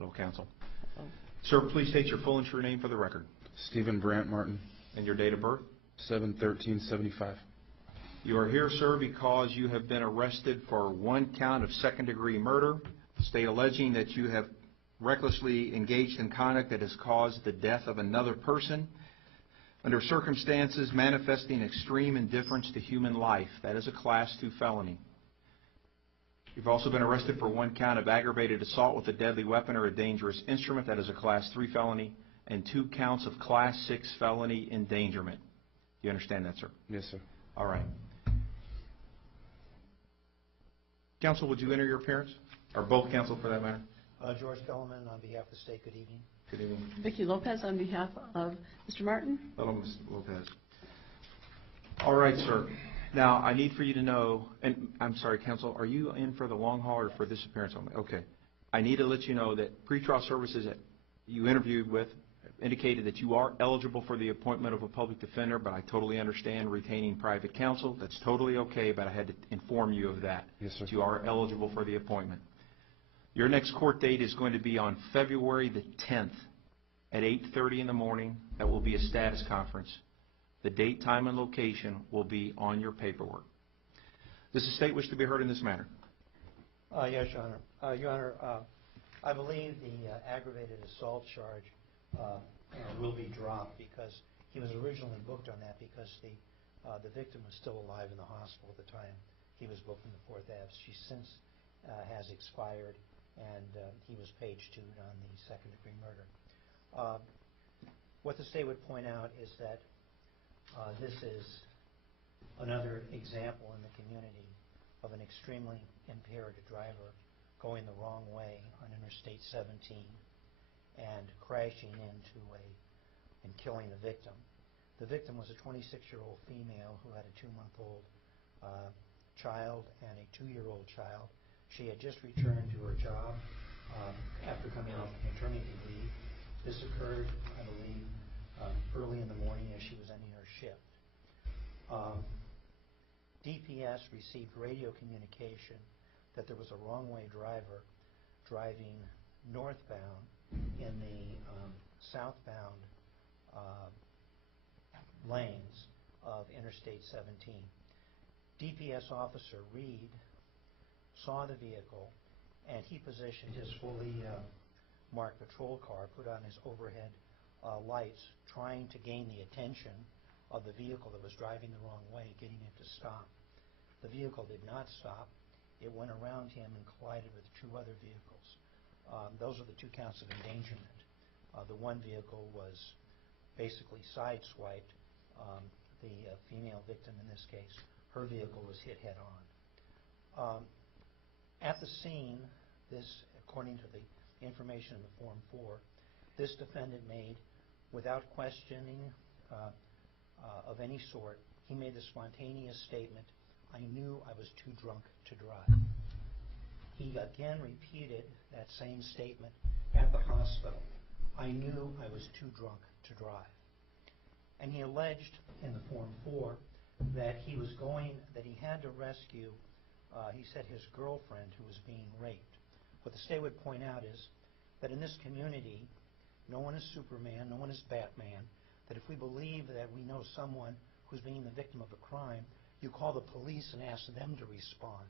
Hello, counsel. Sir, please state your full and true name for the record. Stephen Brandt Martin, And your date of birth. 7/13/75. You are here, sir, because you have been arrested for one count of second-degree murder, the state alleging that you have recklessly engaged in conduct that has caused the death of another person under circumstances manifesting extreme indifference to human life. That is a Class 2 felony. You've also been arrested for one count of aggravated assault with a deadly weapon or a dangerous instrument. That is a Class 3 felony. And 2 counts of Class 6 felony endangerment. You understand that, sir? Yes, sir. All right. Counsel, would you enter your appearance? Or both counsel, for that matter? George Kellerman on behalf of the state. Good evening. Good evening. Vicki Lopez on behalf of Mr. Martin. Hello, Ms. Lopez. All right, sir. Now, I need for you to know, and I'm sorry, counsel, are you in for the long haul or for this appearance only? Okay. I need to let you know that pretrial services that you interviewed with indicated that you are eligible for the appointment of a public defender, but I totally understand retaining private counsel. That's totally okay, but I had to inform you of that. Yes, sir. That you are eligible for the appointment. Your next court date is going to be on February the 10th at 8:30 in the morning. That will be a status conference. The date, time, and location will be on your paperwork. Does the state wish to be heard in this matter? Yes, Your Honor. Your Honor, I believe the aggravated assault charge will be dropped because he was originally booked on that because the victim was still alive in the hospital at the time he was booked in the 4th Ave. She since has expired, and he was page 2 on the second-degree murder. What the state would point out is that this is another example in the community of an extremely impaired driver going the wrong way on Interstate 17 and crashing into and killing the victim. The victim was a 26-year-old female who had a 2-month-old child and a 2-year-old child. She had just returned to her job after coming off maternity leave. This occurred, I believe, early in the morning as she was ending her shift. DPS received radio communication that there was a wrong-way driver driving northbound in the southbound lanes of Interstate 17. DPS officer Reed saw the vehicle, and he positioned his fully marked patrol car, put on his overhead lights, trying to gain the attention of the vehicle that was driving the wrong way, getting it to stop. The vehicle did not stop. It went around him and collided with 2 other vehicles. Those are the 2 counts of endangerment. The one vehicle was basically sideswiped. The female victim in this case, her vehicle was hit head-on. At the scene, this, according to the information in the Form 4, this defendant made, without questioning of any sort, he made the spontaneous statement, "I knew I was too drunk to drive." He again repeated that same statement at the hospital. "I knew I was too drunk to drive." And he alleged in the Form 4 that he had to rescue, he said, his girlfriend who was being raped. What the state would point out is that in this community, no one is Superman, no one is Batman, that if we believe that we know someone who's being the victim of a crime, you call the police and ask them to respond.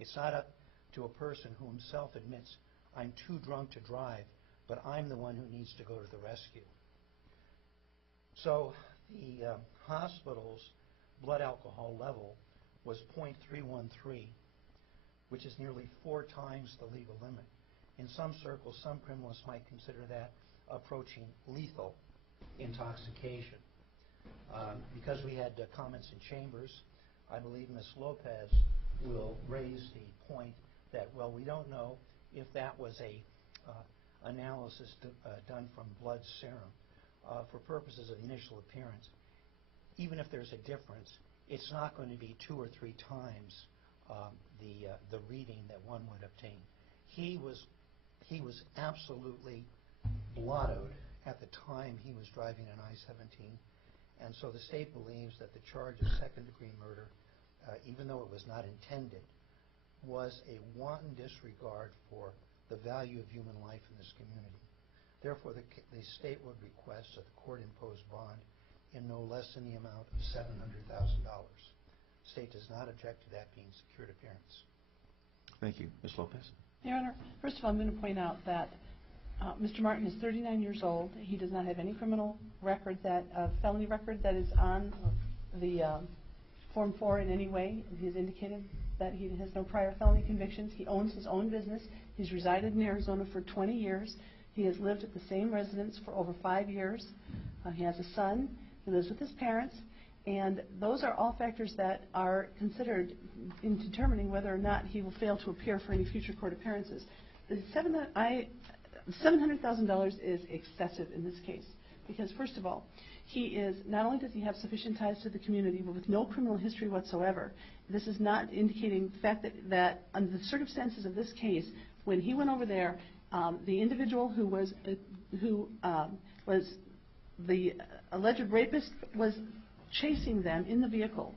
It's not up to a person who himself admits, "I'm too drunk to drive, but I'm the one who needs to go to the rescue." So the hospital's blood alcohol level was 0.313, which is nearly 4 times the legal limit. In some circles, some criminals might consider that approaching lethal intoxication. Because we had comments in chambers, I believe Ms. Lopez will raise the point that, well, we don't know if that was a analysis done from blood serum. For purposes of initial appearance, even if there's a difference, it's not going to be 2 or 3 times the reading that one would obtain. He was absolutely blottoed at the time he was driving an I-17, and so the state believes that the charge of second-degree murder, even though it was not intended, was a wanton disregard for the value of human life in this community. Therefore, the state would request that the court impose bond in no less than the amount of $700,000. The state does not object to that being secured appearance. Thank you. Ms. Lopez? Your Honor, first of all, I'm going to point out that Mr. Martin is 39 years old. He does not have any criminal record, felony record that is on the Form 4 in any way. He has indicated that he has no prior felony convictions. He owns his own business. He's resided in Arizona for 20 years. He has lived at the same residence for over 5 years. He has a son. He lives with his parents. And those are all factors that are considered in determining whether or not he will fail to appear for any future court appearances. The $700,000 is excessive in this case because, first of all, he is not only does he have sufficient ties to the community, but with no criminal history whatsoever. This is not indicating the fact that under the circumstances of this case, when he went over there, the individual who was the alleged rapist was chasing them in a vehicle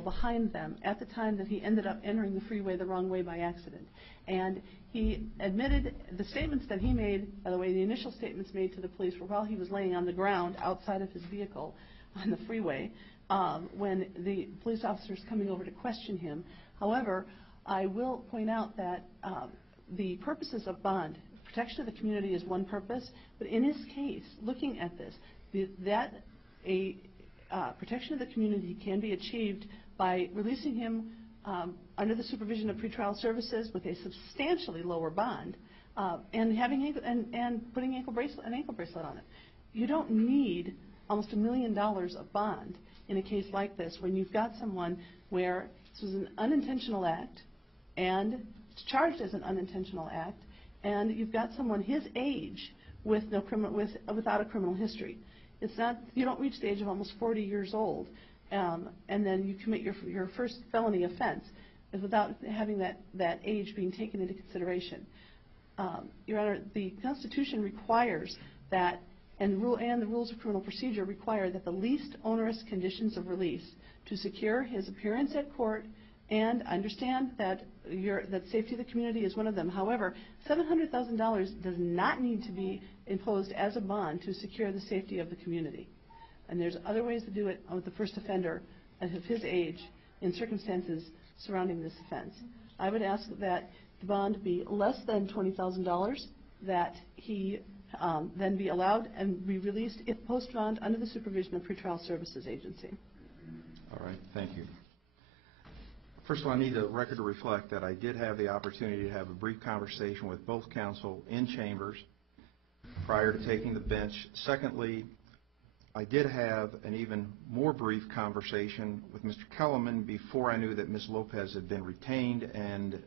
behind them at the time that he ended up entering the freeway the wrong way by accident. And he admitted the statements that he made, by the way, the initial statements made to the police were while he was laying on the ground outside of his vehicle on the freeway when the police officers coming over to question him. However, I will point out that the purposes of bond, protection of the community is one purpose, but in his case, looking at this, protection of the community can be achieved by releasing him under the supervision of pretrial services with a substantially lower bond and putting an ankle bracelet on it. You don't need almost $1 million of bond in a case like this when you've got someone where this was an unintentional act and it's charged as an unintentional act, and you've got someone his age without a criminal history. It's not, you don't reach the age of almost 40 years old and then you commit your first felony offense without having that age being taken into consideration. Your Honor, the Constitution requires that, and the rules of criminal procedure require that the least onerous conditions of release to secure his appearance at court, and understand that safety of the community is one of them. However, $700,000 does not need to be imposed as a bond to secure the safety of the community. And there's other ways to do it with the first offender of his age in circumstances surrounding this offense. I would ask that the bond be less than $20,000, that he then be allowed and be released if post-bond under the supervision of pretrial services agency. All right, thank you. First of all, I need the record to reflect that I did have the opportunity to have a brief conversation with both counsel in chambers prior to taking the bench. Secondly, I did have an even more brief conversation with Mr. Kellerman before I knew that Ms. Lopez had been retained and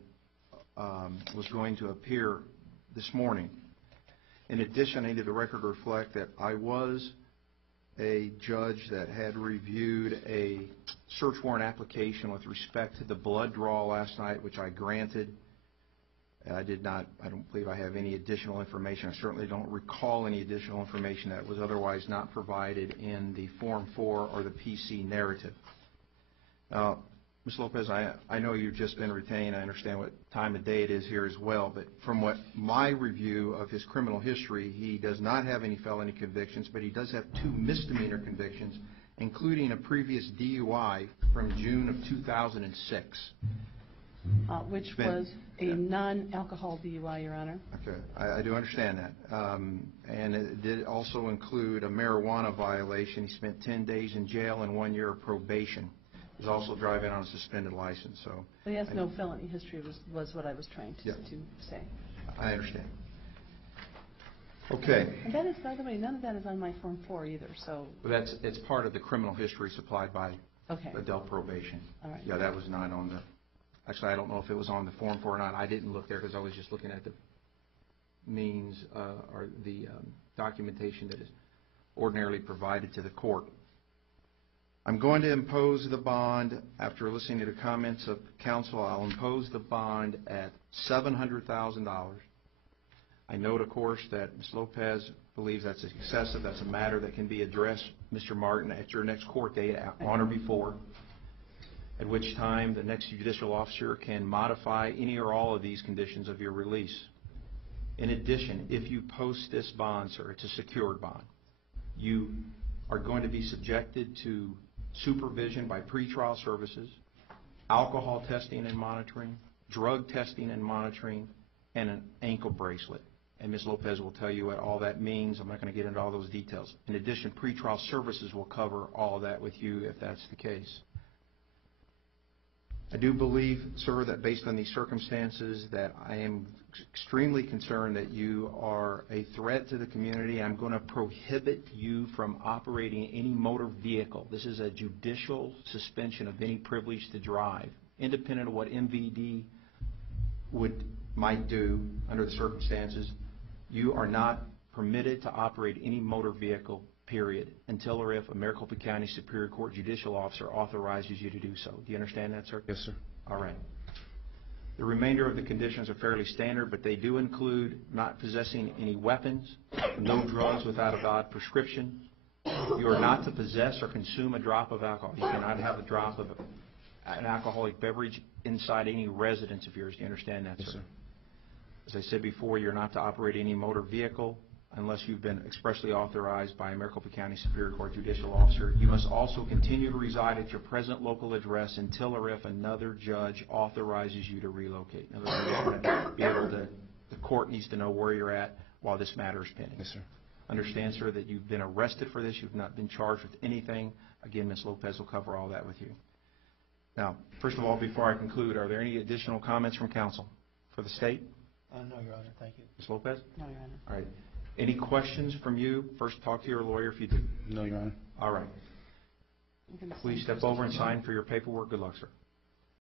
was going to appear this morning. In addition, I needed the record to reflect that I was a judge that had reviewed a search warrant application with respect to the blood draw last night, which I granted. I don't believe I have any additional information. I certainly don't recall any additional information that was otherwise not provided in the Form 4 or the PC narrative. Ms. Lopez, I know you've just been retained. I understand what time of day it is here as well, but from what my review of his criminal history, he does not have any felony convictions, but he does have 2 misdemeanor convictions, including a previous DUI from June of 2006. Which was a non-alcohol DUI, Your Honor. Okay, I do understand that. And it did also include a marijuana violation. He spent 10 days in jail and 1 year of probation. He was also driving on a suspended license. But he has no felony history, was what I was trying to say. I understand. Okay. And that is, by the way, none of that is on my Form 4 either. So it's part of the criminal history supplied by adult probation. All right. Yeah, that was not on the. Actually, I don't know if it was on the Form 4 or not. I didn't look there because I was just looking at the means or the documentation that is ordinarily provided to the court. I'm going to impose the bond. After listening to the comments of counsel, I'll impose the bond at $700,000. I note, of course, that Ms. Lopez believes that's excessive. That's a matter that can be addressed, Mr. Martin, at your next court date, on or before, at which time the next judicial officer can modify any or all of these conditions of your release. In addition, if you post this bond, sir, it's a secured bond, you are going to be subjected to supervision by pretrial services, alcohol testing and monitoring, drug testing and monitoring, and an ankle bracelet. And Ms. Lopez will tell you what all that means. I'm not going to get into all those details. In addition, pretrial services will cover all of that with you if that's the case. I do believe, sir, that based on these circumstances that I am extremely concerned that you are a threat to the community. I'm going to prohibit you from operating any motor vehicle. This is a judicial suspension of any privilege to drive, independent of what MVD might do under the circumstances. You are not permitted to operate any motor vehicle, period, until or if a Maricopa County Superior Court judicial officer authorizes you to do so. Do you understand that, sir? Yes, sir. All right. The remainder of the conditions are fairly standard, but they do include not possessing any weapons, no drugs without a valid prescription. You are not to possess or consume a drop of alcohol. You cannot have a drop of an alcoholic beverage inside any residence of yours. Do you understand that, sir? Yes, sir. As I said before, you're not to operate any motor vehicle unless you've been expressly authorized by a Maricopa County Superior Court judicial officer. You must also continue to reside at your present local address until or if another judge authorizes you to relocate. In other words, you're going to be able to, the court needs to know where you're at while this matter is pending. Yes, sir. Understand, sir, that you've been arrested for this. You've not been charged with anything. Again, Ms. Lopez will cover all that with you. Now, first of all, before I conclude, are there any additional comments from counsel for the state? No, Your Honor, thank you. Ms. Lopez? No, Your Honor. All right. Any questions from you? First, talk to your lawyer if you do. No, Your Honor. All right. I'm gonna Please sign step over and sign for your paperwork. Good luck, sir.